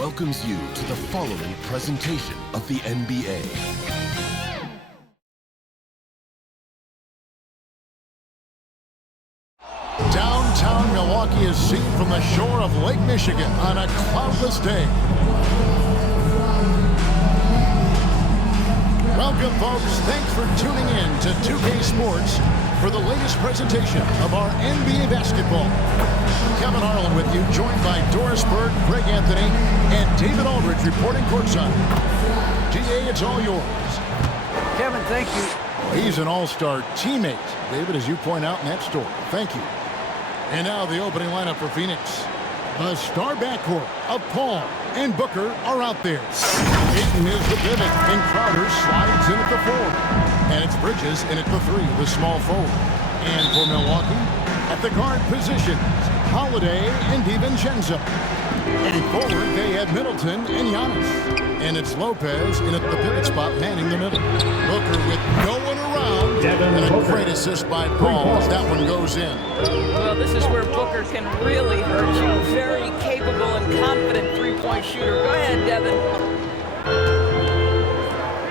welcomes you to the following presentation of the NBA. Downtown Milwaukee is seen from the shore of Lake Michigan on a cloudless day. Welcome, folks. Thanks for tuning in to 2K Sports for the latest presentation of our NBA basketball. Kevin Harlan with you, joined by Doris Berg, Greg Anthony, and David Aldridge reporting courtside. DA, it's all yours. Kevin, thank you. Well, he's an all-star teammate, David, as you point out in that story. Thank you. And now the opening lineup for Phoenix. The star backcourt of Paul and Booker are out there. Ayton is the pivot, and Crowder slides in at the 4. And it's Bridges in at the 3, the small forward. And for Milwaukee, at the guard positions, Holiday and DiVincenzo. And forward, they have Middleton and Giannis. And it's Lopez in at the pivot spot, manning the middle. Booker with no one around. And a great assist by Paul as that one goes in. Well, this is where Booker can really hurt you. Very capable and confident three-point shooter. Go ahead, Devin.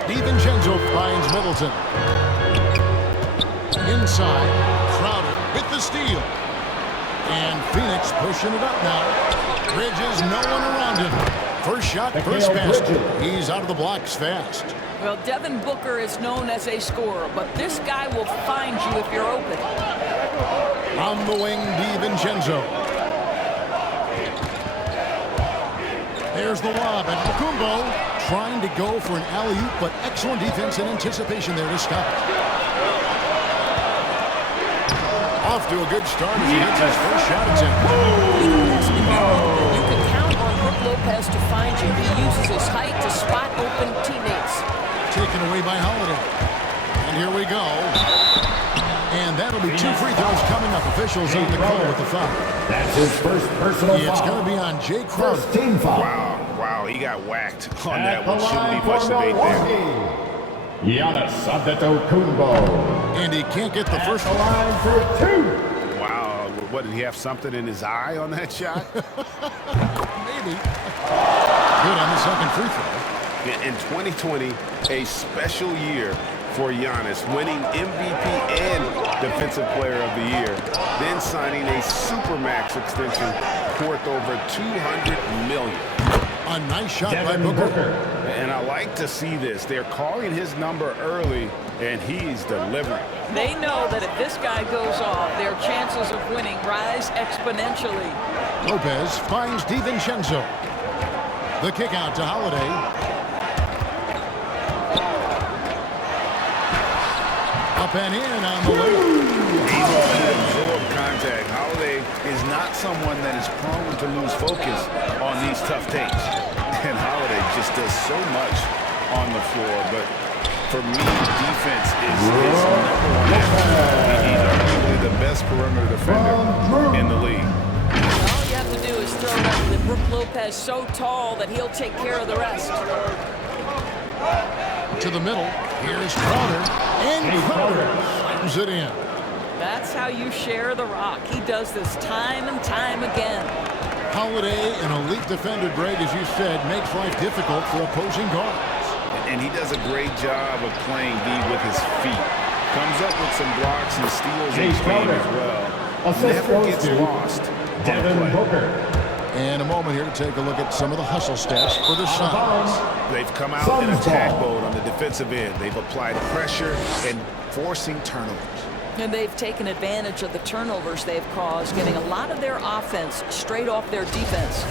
DiVincenzo finds Middleton. Inside, Crowder with the steal. And Phoenix pushing it up now. Bridges, no one around him. First shot, first basket. He's out of the blocks fast. Well, Devin Booker is known as a scorer, but this guy will find you if you're open. On the wing, DiVincenzo. There's the lob, and Antetokounmpo trying to go for an alley-oop, but excellent defense and anticipation there to stop it. Off to a good start as he hits his first shot attempt. You can count on Brook Lopez to find you. He uses his height to spot open teammates. Taken away by Holiday. And here we go. And that'll be 2 free throws coming up. Officials on the call with the foul. That's his first personal foul. It's going to be on Jay Crowder. First team foul. Wow, he got whacked on that one. Shouldn't be much debate there. Giannis Antetokounmpo. And he can't get the first one. Line for 2. Wow, what, did he have something in his eye on that shot? Maybe. Good on the second free throw. In 2020, a special year for Giannis, winning MVP and Defensive Player of the Year, then signing a Supermax extension worth over $200 million. A nice shot by Booker. And I like to see this. They're calling his number early, and he's delivering. They know that if this guy goes off, their chances of winning rise exponentially. Lopez finds DiVincenzo. The kick out to Holiday. Up and in on the way. Absorb contact. Holiday is not someone that is prone to lose focus on these tough takes. And Holiday just does so much on the floor. But for me, defense is his number 1 effort. He's arguably the best perimeter defender in the league. All you have to do is throw it up with Brook Lopez so tall that he'll take care of the rest. To the middle. Here's Crowder. And Crowder slams it in. That's how you share the rock. He does this time and time again. Holiday, an elite defender, Greg, as you said, makes life difficult for opposing guards. And he does a great job of playing D with his feet. Comes up with some blocks and steals each game as well. Never gets lost. Devin Booker. And a moment here to take a look at some of the hustle stats for the Suns. They've come out in attack mode on the defensive end. They've applied pressure and forcing turnovers. And they've taken advantage of the turnovers they've caused, getting a lot of their offense straight off their defense.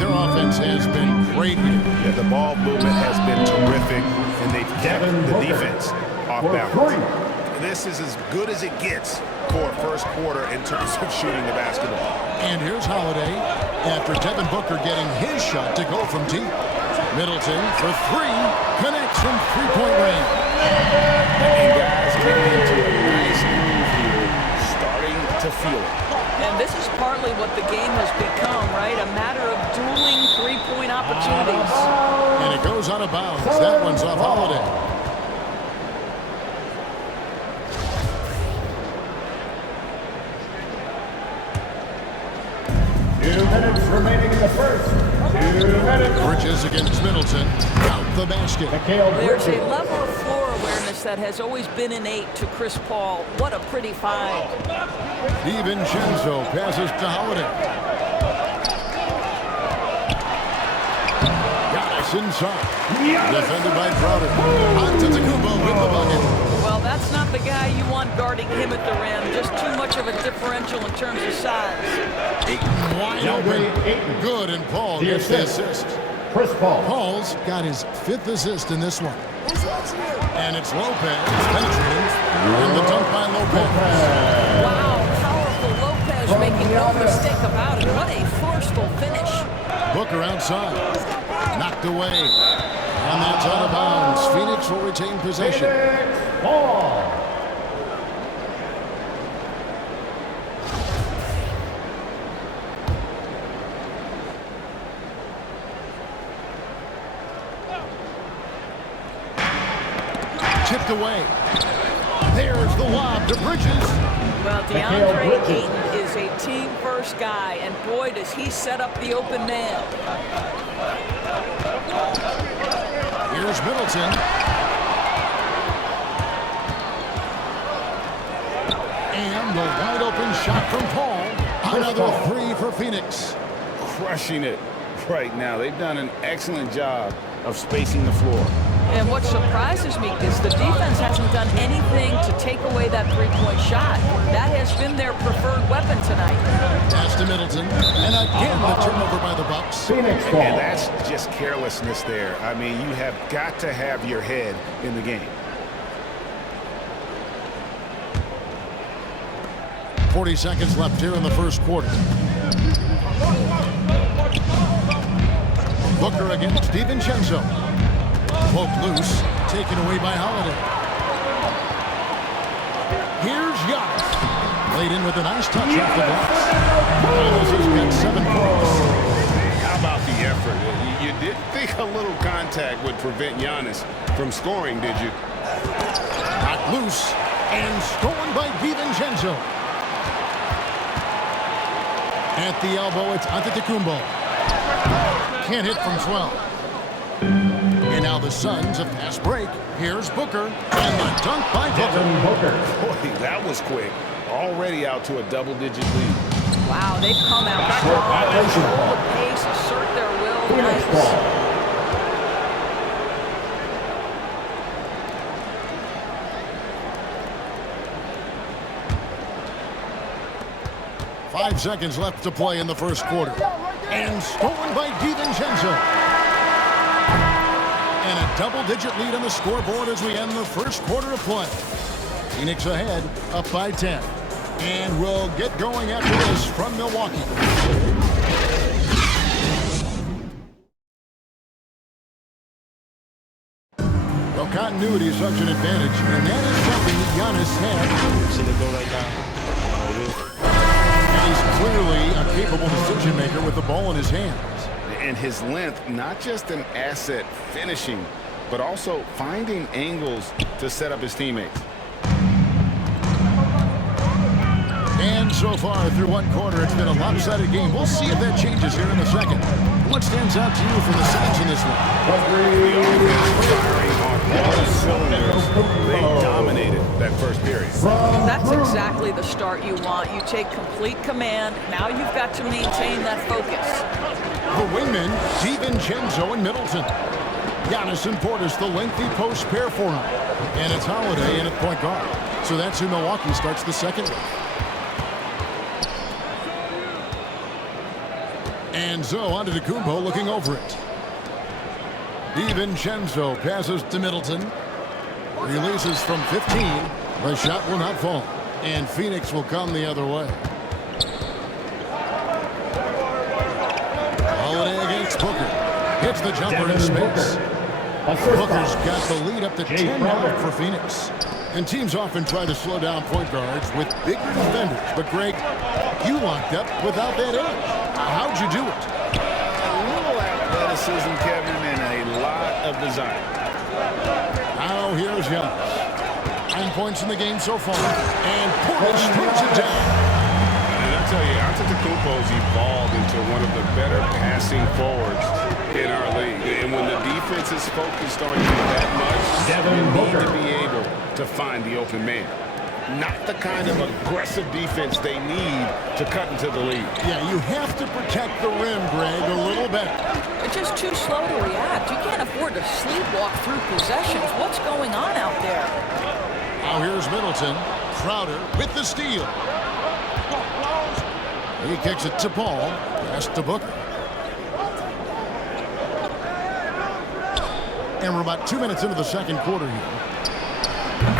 Their offense has been great here. Yeah, the ball movement has been terrific, and they've kept the defense off balance. This is as good as it gets for a first quarter in terms of shooting the basketball. And here's Holiday after Devin Booker getting his shot to go from deep. Middleton for 3, connects from three-point range. And guys getting into a nice move here, starting to feel it. And this is partly what the game has become, right? A matter of dueling three-point opportunities. And it goes out of bounds. That one's off Holiday. 2 minutes remaining in the first. 2 minutes. Bridges against Middleton. Out the basket. There's a level of floor awareness that has always been innate to Chris Paul. What a pretty find. DiVincenzo passes to Holiday. Giannis inside. Defended by Crowder. Antetokounmpo with the bucket. Well, that's not the guy you want guarding him at the rim. Just too much of a differential in terms of size. Ayton wide open. Good, and Paul gets the assist. Chris Paul. Paul's got his 5th assist in this one. And it's Lopez penetrating. And the dunk by Lopez. Wow, powerful Lopez making no mistake about it. What a forceful finish. Booker outside. Knocked away. And that's out of bounds. Phoenix will retain possession. Paul. Tipped away. There's the lob to Bridges. Well, DeAndre Ayton is a team-first guy, and boy, does he set up the open man. Here's Middleton. And the wide-open shot from Paul. Another 3 for Phoenix. Crushing it right now. They've done an excellent job of spacing the floor. And what surprises me is the defense hasn't done anything to take away that three-point shot. That has been their preferred weapon tonight. Pass to Middleton. And again, the turnover by the Bucks. Phoenix ball. And that's just carelessness there. I mean, you have got to have your head in the game. 40 seconds left here in the first quarter. Booker against DiVincenzo. Poke loose, taken away by Holiday. Here's Giannis. Laid in with a nice touch off the glass. Giannis has got 7 points. How about the effort? You didn't think a little contact would prevent Giannis from scoring, did you? Knocked loose and stolen by DiVincenzo. At the elbow, it's Antetokounmpo. Can't hit from 12. And now the Suns have fast break. Here's Booker. And the dunk by Booker. Boy, that was quick. Already out to a double-digit lead. Wow, they've come out strong. Control the pace, assert their will. Phoenix ball. Five seconds left to play in the first quarter. And stolen by DiVincenzo. And a double-digit lead on the scoreboard as we end the first quarter of play. Phoenix ahead, up by 10. And we'll get going after this from Milwaukee. Well, continuity is such an advantage, and that is something that Giannis had. And he's clearly a capable decision-maker with the ball in his hands. And his length, not just an asset finishing, but also finding angles to set up his teammates. And so far through one quarter, it's been a lopsided game. We'll see if that changes here in a second. What stands out to you from the Suns in this one? Firing on all cylinders. They dominated that first period. That's exactly the start you want. You take complete command. Now you've got to maintain that focus. The wingmen, DiVincenzo and Middleton. Giannis and Portis, the lengthy post pair for him. And it's Holiday in at point guard. So that's who Milwaukee starts the second with. And so Antetokounmpo looking over it. DiVincenzo passes to Middleton. Releases from 15. The shot will not fall. And Phoenix will come the other way. Holiday against Booker. Hits the jumper in space. Booker's got the lead up to 10 now for Phoenix. And teams often try to slow down point guards with bigger defenders. But Greg, you locked up without that edge. How'd you do it? A little athleticism, Kevin, and a lot of design. Now here's Giannis. 9 points in the game so far. And Portis brings it down. tell you, Antetokounmpo's evolved into one of the better passing forwards in our league. And when the defense is focused on you that much, you need to be able to find the open man. Not the kind of aggressive defense they need to cut into the lead. Yeah, you have to protect the rim, Greg, a little bit. They're just too slow to react. You can't afford to sleepwalk through possessions. What's going on out there? Now here's Middleton. Crowder with the steal. He kicks it to Paul. Pass to Booker. And we're about 2 minutes into the second quarter here.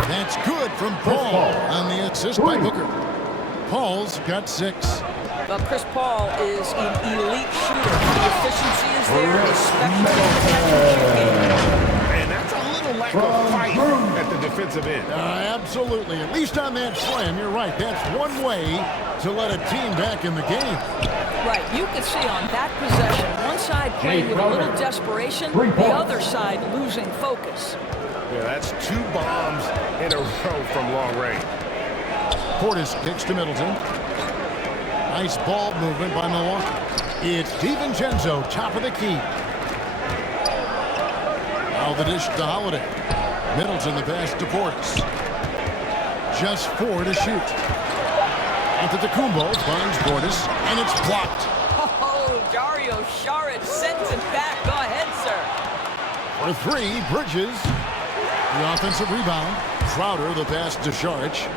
That's good from Paul on the assist by Booker. Paul's got 6. Well, Chris Paul is an elite shooter. The efficiency is there, especially in the catch-and-shoot game. And that's a little lack of fight at the defensive end. Absolutely. At least on that slam, you're right. That's one way to let a team back in the game. Right. You could see on that possession, one side playing with a little desperation, the other side losing focus. Yeah, that's 2 bombs in a row from long range. Portis kicks to Middleton. Nice ball movement by Milwaukee. It's DiVincenzo, top of the key. Now the dish to Holiday. Middleton the pass to Portis. Just 4 to shoot. Antetokounmpo finds Portis, and it's blocked. Oh, Dario Saric sends it back. Go ahead, sir. For 3, Bridges. The offensive rebound. Crowder the pass to Saric.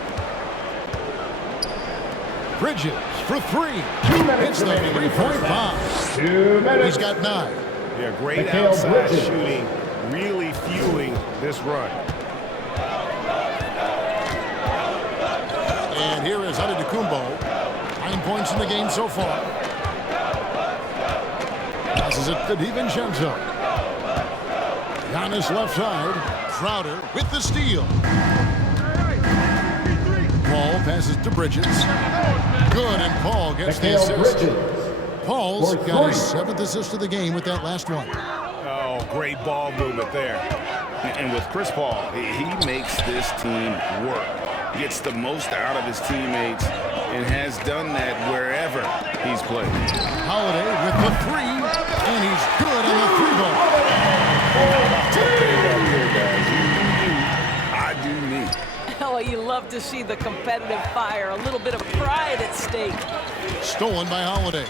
Bridges for 3. 2 minutes It's the remaining. 3-point bomb. 2 minutes. He's got 9. Yeah, great Mikal outside Bridges. shooting, really fueling this run. And here is Antetokounmpo. 9 points in the game so far. Passes it to DiVincenzo. Giannis left side. Crowder with the steal. Paul passes to Bridges. Good, and Paul gets the Mikal assist. Bridges. Paul's For got his 3. 7th assist of the game with that last one. Oh, great ball movement there. And with Chris Paul, he makes this team work. Gets the most out of his teammates and has done that wherever he's played. Holiday with the 3, and he's good on the 3-ball. I do me. Oh, you love to see the competitive fire, a little bit of pride at stake. Stolen by Holiday.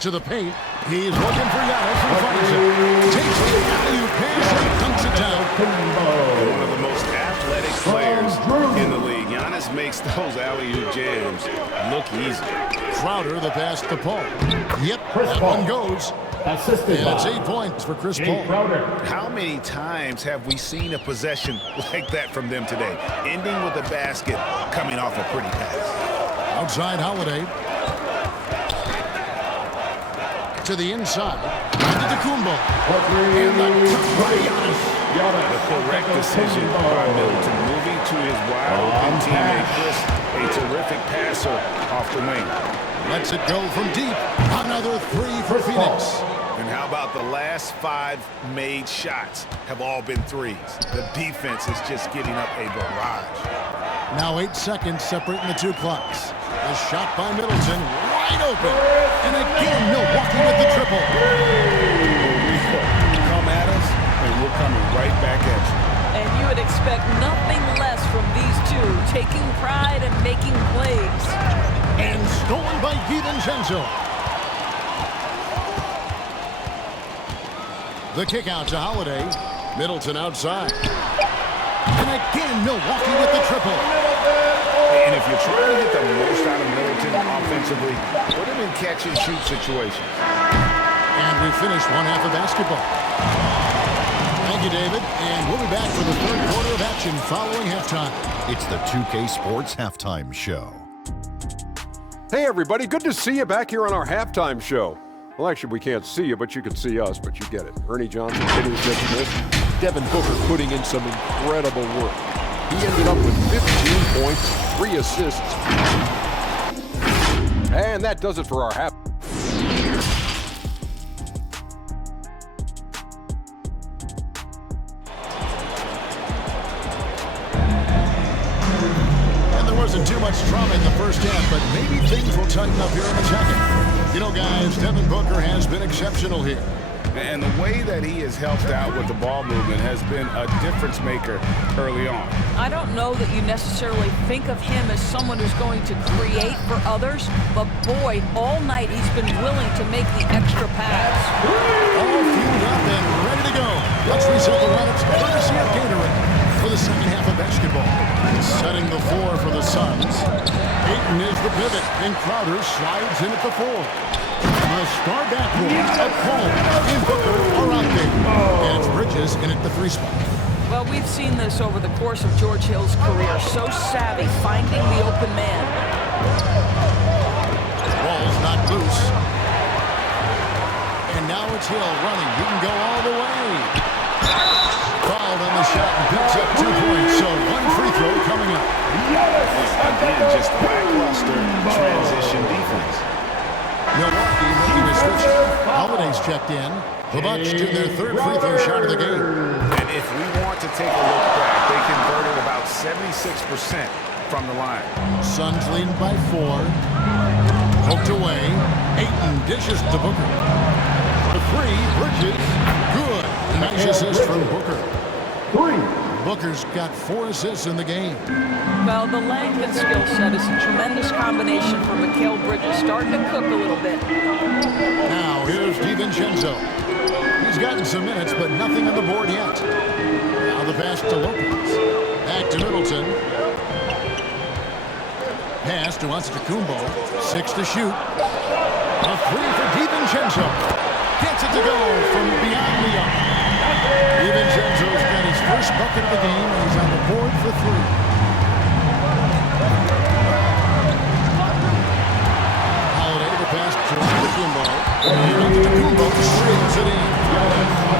To the paint. He's looking for Giannis and finds it. Takes the alley-oop pass and dunks it down. One of the most athletic players in the league. Giannis makes those alley-oop jams look easy. Crowder the pass to Paul. Yep, that one goes. Assisted And it's by 8 points for Chris Jay Paul. Crowder. How many times have we seen a possession like that from them today? Ending with a basket, coming off a pretty pass. Outside Holiday. To the inside. Antetokounmpo. And the cut by Giannis. The correct decision by Middleton, moving to his wide open teammate Chris, a terrific passer off the wing. Lets it go from deep. Another 3 for Phoenix. And how about the last 5 made shots have all been threes? The defense is just getting up a barrage. Now 8 seconds separating the 2 clocks. A shot by Middleton, wide open. And again, Milwaukee with the triple. Come at us, and we're coming right back at you. And you would expect nothing less from these two, taking pride and making plays. And stolen by DiVincenzo. The kick out to Holiday. Middleton outside. And again, Milwaukee with the triple. And if you're trying to get the most out of Middleton offensively, put him in catch-and-shoot situations. And we finished one half of basketball. Thank you, David. And we'll be back for the third quarter of action following halftime. It's the 2K Sports Halftime Show. Hey, everybody. Good to see you back here on our halftime show. Well, actually, we can't see you, but you can see us, but you get it. Ernie Johnson, Kenny Smith, Devin Booker putting in some incredible work. He ended up with 15 points, 3 assists. And that does it for our half. Wasn't too much drama in the first half, but maybe things will tighten up here in the second. You know, guys, Devin Booker has been exceptional here. And the way that he has helped out with the ball movement has been a difference maker early on. I don't know that you necessarily think of him as someone who's going to create for others, but boy, all night he's been willing to make the extra pass. All fueled up and ready to go. Let's reset the lineups courtesy of Gatorade for the second half of basketball. Setting the floor for the Suns. Ayton is the pivot, and Crowder slides in at the 4. A star backcourt of Paul and Booker are out there. And it's Bridges in at the 3 spot. Well, we've seen this over the course of George Hill's career. So savvy, finding the open man. Ball's not loose. And now it's Hill running. He can go all the way. Fouled on the shot and picks up 2 points. So 1 free throw coming up. Again, just lackluster transition defense. Milwaukee making a switch. Holiday's checked in. The Bucks do their 3rd free throw shot of the game. And if we want to take a look back, they converted about 76% from the line. Suns leading by 4. Poked away. Ayton dishes to Booker. The 3, Bridges. Good. Nice assist from Booker. 3. Booker's got 4 assists in the game. Well, the length and skill set is a tremendous combination for Mikal Bridges, starting to cook a little bit. Now, here's DiVincenzo. He's gotten some minutes, but nothing on the board yet. Now the pass to Lopez. Back to Middleton. Pass to Antetokounmpo. 6 to shoot. A 3 for DiVincenzo. Gets it to go from beyond the arc. DiVincenzo's got his first bucket of the game, and he's on the board for 3. Pass to Antetokounmpo. Antetokounmpo strings it in.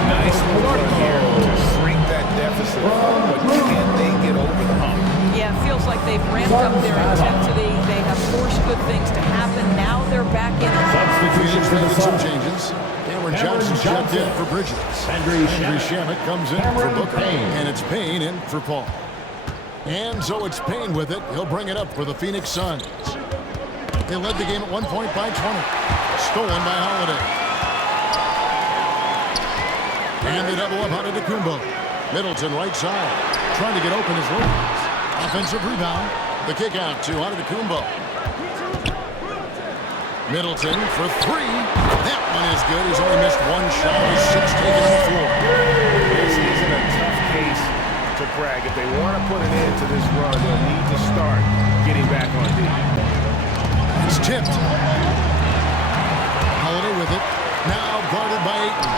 Nice move here to shrink that deficit, but can they get over the hump? Yeah, it feels like they've ramped up their intensity. They have forced good things to happen. Now they're back in it. Substitutions making some changes. Cameron Johnson checked in for Bridges. Andrew Shamet comes in for Booker. And it's Payne in for Paul. And so it's Payne with it. He'll bring it up for the Phoenix Suns. They led the game at 1 point by 20. Stolen by Holiday. And they double up on Antetokounmpo. Middleton right side. Trying to get open as Lopez. Offensive rebound. The kick out to Antetokounmpo. Middleton for 3. That one is good. He's only missed 1 shot. He's 6 taken on the floor. This isn't a tough case to brag. If they want to put an end to this run, they'll need to start getting back on D. It's tipped. Holiday with it. Now guarded by Ayton.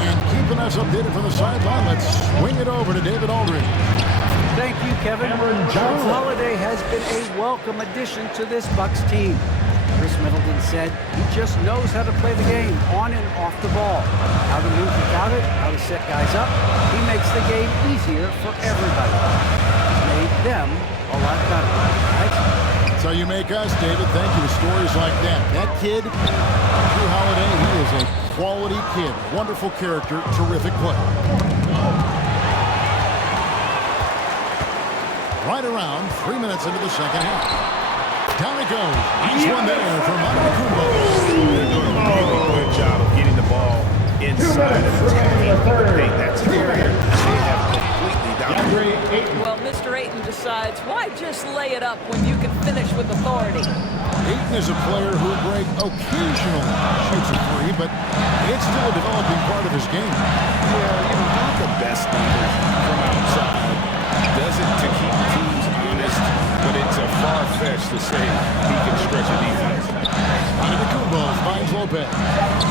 And keeping us updated from the sideline, let's swing it over to David Aldridge. Thank you, Kevin. Drew Holiday has been a welcome addition to this Bucks team. Chris Middleton said he just knows how to play the game on and off the ball. How to move without it, how to set guys up. He makes the game easier for everybody. He's made them a lot better, right? That's how you make us, David. Thank you. With stories like that. That kid, Drew Holiday, he is a quality kid. Wonderful character, terrific player. Right around 3 minutes into the second half. Down it goes. Nice one there from Antetokounmpo. They're doing a really good job of getting the ball inside of the paint. That's an area they have completely dominated. Well, Mr. Ayton decides, why just lay it up when you can finish with authority? Ayton is a player who occasionally shoots a 3, but it's still a developing part of his game. Yeah, not the best numbers from outside. Does it to keep teams honest, but it's a far-fetched to say he can stretch a defense. Antetokounmpo finds Lopez.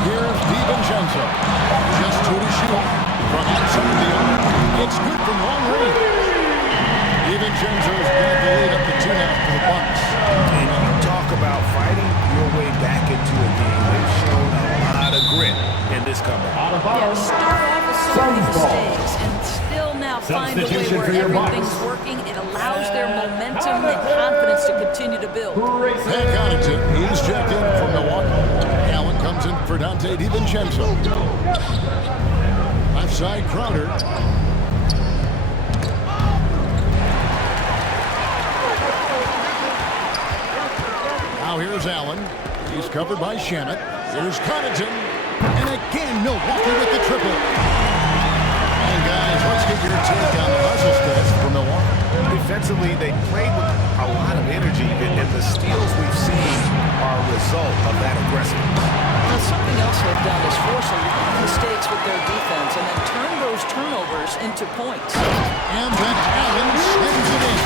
Here's DiVincenzo. Just 2 to shoot from outside the arc. It's good from long range. DiVincenzo's got the lead up to 2 now for the Bucks. And you talk about fighting your way back into a game. They've shown a lot of grit in this comeback. Yeah, start off with so many mistakes and still now find a way where everything's working. It allows their momentum and confidence to continue to build. Pat Connaughton, he's checked in from Milwaukee. Allen comes in for Dante DiVincenzo. Left side, Crowder. here's Allen. He's covered by Shannon. Here's Connaughton. And again, Milwaukee with the triple. And guys, let's get your take on the hustle stats for Milwaukee. Defensively, they played with a lot of energy, and the steals we've seen are a result of that aggressiveness. Now, something else they've done is force a lot of mistakes with their defense and then turn those turnovers into points. And then Allen sends it in.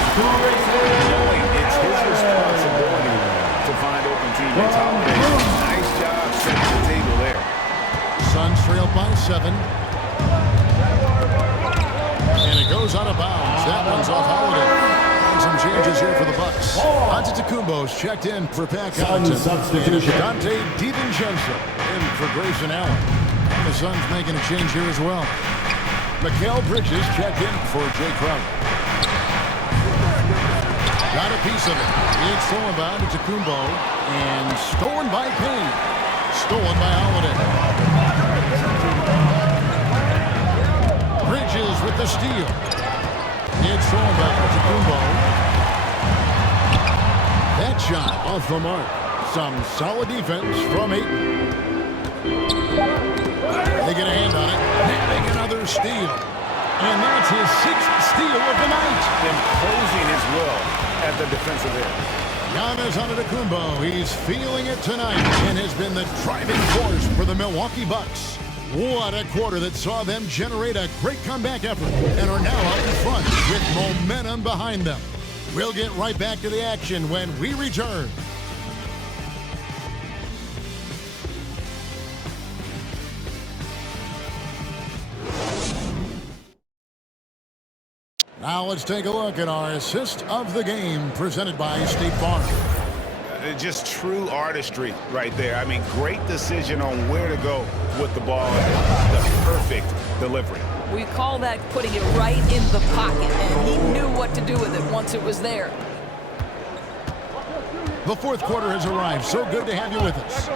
It's his responsibility to find open teammates. Holiday, nice job setting the table there. Suns trail by 7. And it goes out of bounds. That one's off Holiday. And some changes here for the Bucks. Antetokounmpo's checked in for Pat Connaughton. And it's Dante DiVincenzo in for Grayson Allen. And the Suns making a change here as well. Mikal Bridges checked in for Jay Crowder. Got a piece of it. It's stolen by Antetokounmpo and stolen by Payne. Stolen by Holiday. Bridges with the steal. It's stolen by Antetokounmpo. That shot off the mark. Some solid defense from Ayton. They get a hand on it. Nabbing another steal. And that's his 6th steal of the night. Imposing his will at the defensive end. Giannis Antetokounmpo, he's feeling it tonight and has been the driving force for the Milwaukee Bucks. What a quarter that saw them generate a great comeback effort and are now out in front with momentum behind them. We'll get right back to the action when we return. Now let's take a look at our assist of the game presented by State Farm. Just true artistry right there. I mean, great decision on where to go with the ball. The perfect delivery. We call that putting it right in the pocket, and he knew what to do with it once it was there. The fourth quarter has arrived. So good to have you with us.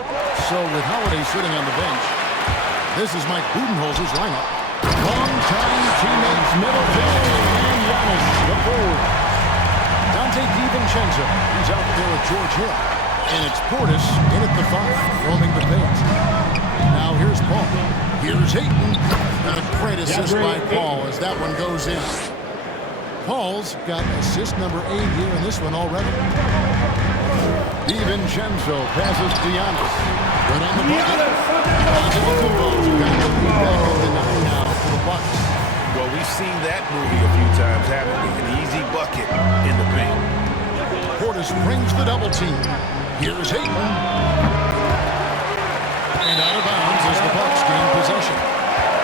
So with Holiday sitting on the bench, this is Mike Budenholzer's lineup. Long-time teammates Middleton and Giannis, the forward. Dante DiVincenzo, he's out there with George Hill. And it's Portis in at the 5, roaming the paint. Now here's Paul. Here's Ayton. And a great assist by Paul as that one goes in. Paul's got assist number 8 here in this one already. DiVincenzo passes to Giannis. Good on the bucket. Antetokounmpo's got the lead back in the 9 now for the Bucks. Well, we've seen that movie a few times, haven't we? An easy bucket in the paint. Portis brings the double team. Here's Ayton. And out of bounds as the Bucks gain possession.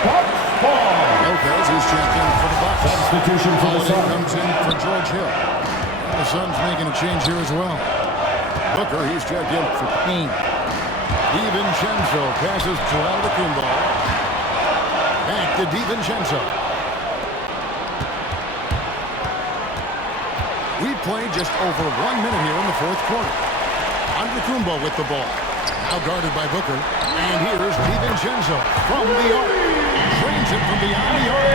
Lopez is checked in for the Bucks. Substitution for the Suns. Comes in for George Hill. And the Suns making a change here as well. Booker, he's checked in for Payne. DiVincenzo passes to Antetokounmpo. Back to DiVincenzo. We've played just over 1 minute here in the fourth quarter. Antetokounmpo with the ball. Now guarded by Booker. And here's DiVincenzo from the arc. Drains it from beyond the arc.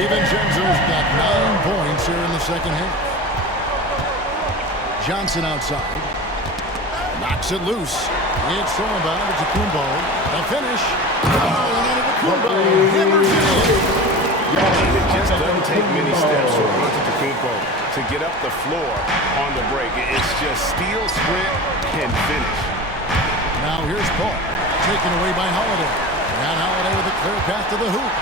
DiVincenzo's got 9 points here in the second half. Johnson outside. Knocks it loose. It's thrown by Antetokounmpo. The finish. Oh, and Antetokounmpo hammers it in. It just doesn't take many steps for Antetokounmpo to get up the floor on the break. It's just steal, sprint, and finish. Now here's Paul. Taken away by Holiday. And Holiday with a clear path to the hoop.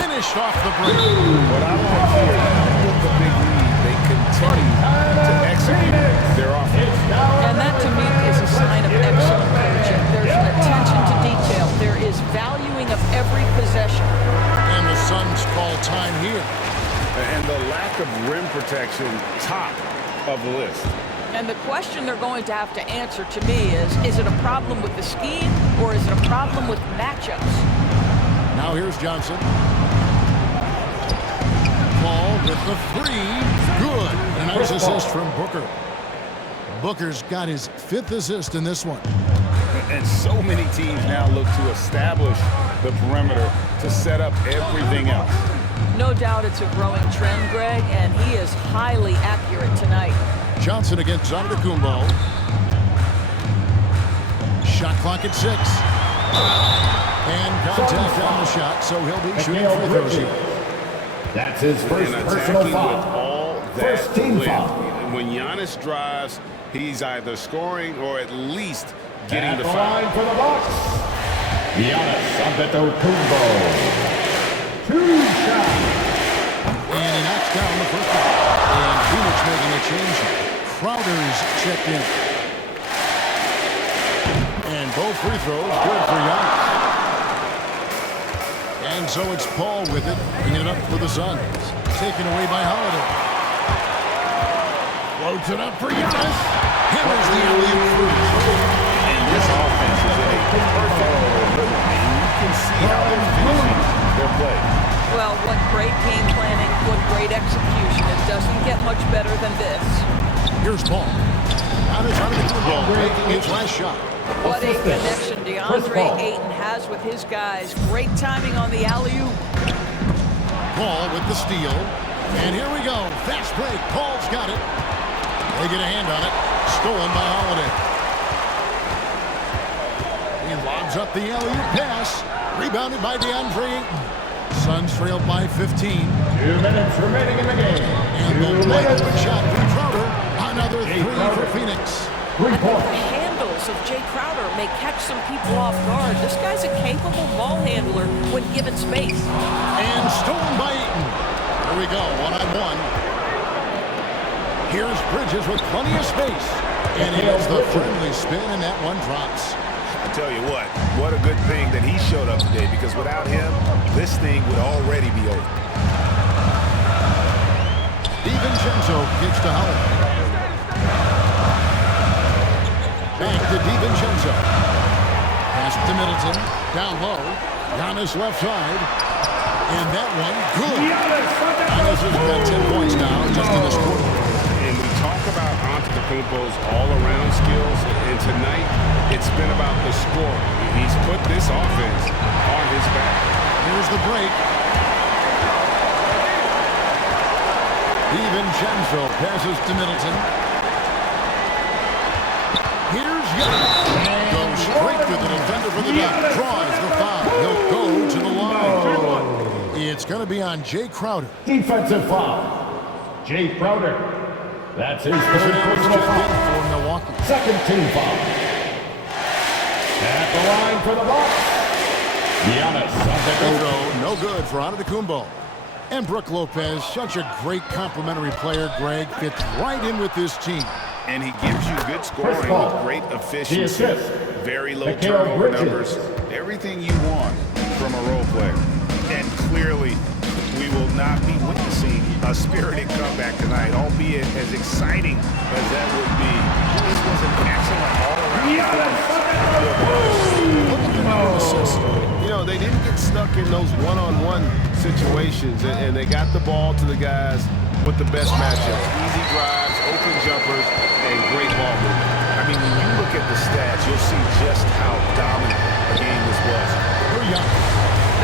Finished off the break. What I like here, with the big lead, they continue to execute their offense. And that, to me, is a sign of excellent coaching. There's an attention to detail. There is valuing of every possession. And the Suns call time here. And the lack of rim protection, top of the list. And the question they're going to have to answer to me is it a problem with the scheme or is it a problem with matchups? Now here's Johnson. Paul with the 3. Good. A nice assist from Booker. Booker's got his 5th assist in this one. And so many teams now look to establish the perimeter to set up everything else. No doubt it's a growing trend, Greg, and he is highly accurate tonight. Johnson against Antetokounmpo. Shot clock at 6. And contact on the shot, so he'll be shooting free throws here. That's his first personal foul. With all that first team foul. When Giannis drives, he's either scoring or at least getting the foul. Line for the Bucks. Giannis Antetokounmpo. 2 shots. And he knocks down the first one. And Phoenix making a change. Crowder's checked in. And both free throws good for Giannis. And so it's Paul with it, bringing it up for the Suns. Taken away by Holiday. Floats it up for Giannis. Hammers the alley-oop. And this offense is in a perfect rhythm. And you can see how they're finishing their play. Well, what great game planning, what great execution. It doesn't get much better than this. Here's Paul. Antetokounmpo making his last shot. What a connection DeAndre Ayton has with his guys. Great timing on the alley-oop. Paul with the steal. And here we go. Fast break. Paul's got it. They get a hand on it. Stolen by Holiday. He lobs up the alley-oop pass. Rebounded by DeAndre Ayton. Suns trailed by 15. 2 minutes remaining in the game. And the wide shot from Crowder. Another 3 for Phoenix. 3 The points. handles of Jay Crowder may catch some people off guard. This guy's a capable ball handler when given space. And stolen by Ayton. Here we go, 1-on-1. Here's Bridges with plenty of space. And he gets the friendly spin, and that one drops. I tell you what a good thing that he showed up today, because without him, this thing would already be over. DiVincenzo gets to Holiday. Back to DiVincenzo. Pass to Middleton. Down low. Giannis left side. And that one, good. Giannis has got 10 points now just in this quarter. And we talk about Antetokounmpo's all-around skills, and tonight it's been about the score. He's put this offense on his back. Here's the break. DiVincenzo passes to Middleton. Here's Giannis. Goes straight to the defender for the dunk. Draws the foul. He'll go to the line. It's going to be on Jay Crowder. Defensive foul. Jay Crowder. That's his third personal foul for Milwaukee. Second team foul. At the line for the Bucks. Giannis Antetokounmpo. No good for Antetokounmpo. And Brook Lopez, such a great complimentary player, Greg, fits right in with this team. And he gives you good scoring with great efficiency, very low Mikal turnover Bridges. numbers, everything you want from a role player. And clearly, we will not be witnessing a spirited comeback tonight, albeit as exciting as that would be. This was an excellent all-around performance. You know, they didn't get stuck in those one-on-one situations, and they got the ball to the guys with the best matchups. Easy drives, open jumpers, and great ball movement. I mean, when you look at the stats, you'll see just how dominant a game this was.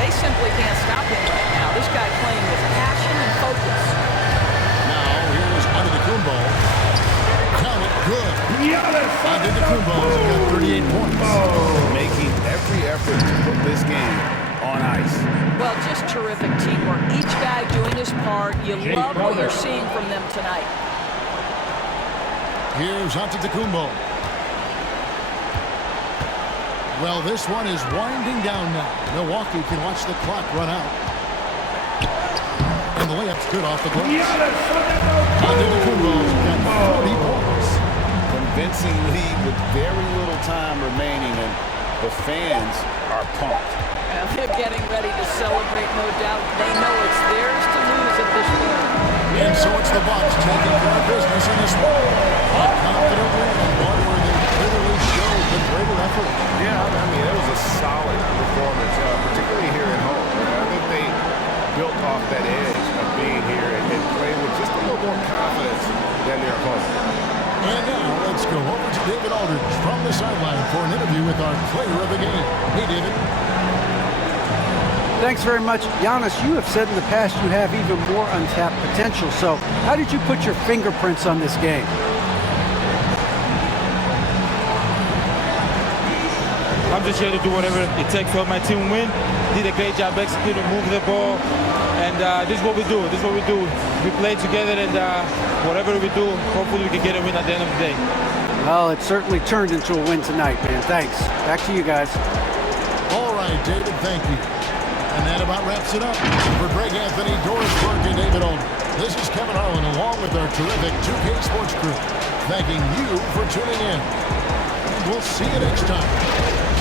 They simply can't stop him right now. This guy playing with passion and focus. Now, here's Antetokounmpo. Count it, good. Antetokounmpo's got 38 points. Making every effort to put this game on ice. Well, just terrific teamwork. Each guy doing his part. You love what you're seeing from them tonight. Here's Antetokounmpo. Well, this one is winding down now. Milwaukee can watch the clock run out. And the layup's good off the glass. Antetokounmpo's got 40 points. Convincing lead with very little time remaining, and the fans are pumped. They're getting ready to celebrate, no doubt. They know it's theirs to lose at this point. And so it's the Bucks taking care of business in this one. A confident win, one where they clearly showed the greater effort. Yeah, I mean, it was a solid performance, particularly here at home. I think they built off that edge of being here and played with just a little more confidence than their opponent. And now let's go over to David Aldridge from the sideline for an interview with our player of the game. Hey, David. Thanks very much. Giannis, you have said in the past you have even more untapped potential. So how did you put your fingerprints on this game? I'm just here to do whatever it takes to help my team win. Did a great job executing, moving the ball, and this is what we do. This is what we do. We play together, and whatever we do, hopefully we can get a win at the end of the day. Well, it certainly turned into a win tonight, man. Thanks. Back to you guys. All right, David, thank you. And that about wraps it up. For Greg Anthony, Doris Burke, and David Olney, this is Kevin Harlan along with our terrific 2K Sports crew, thanking you for tuning in. And we'll see you next time.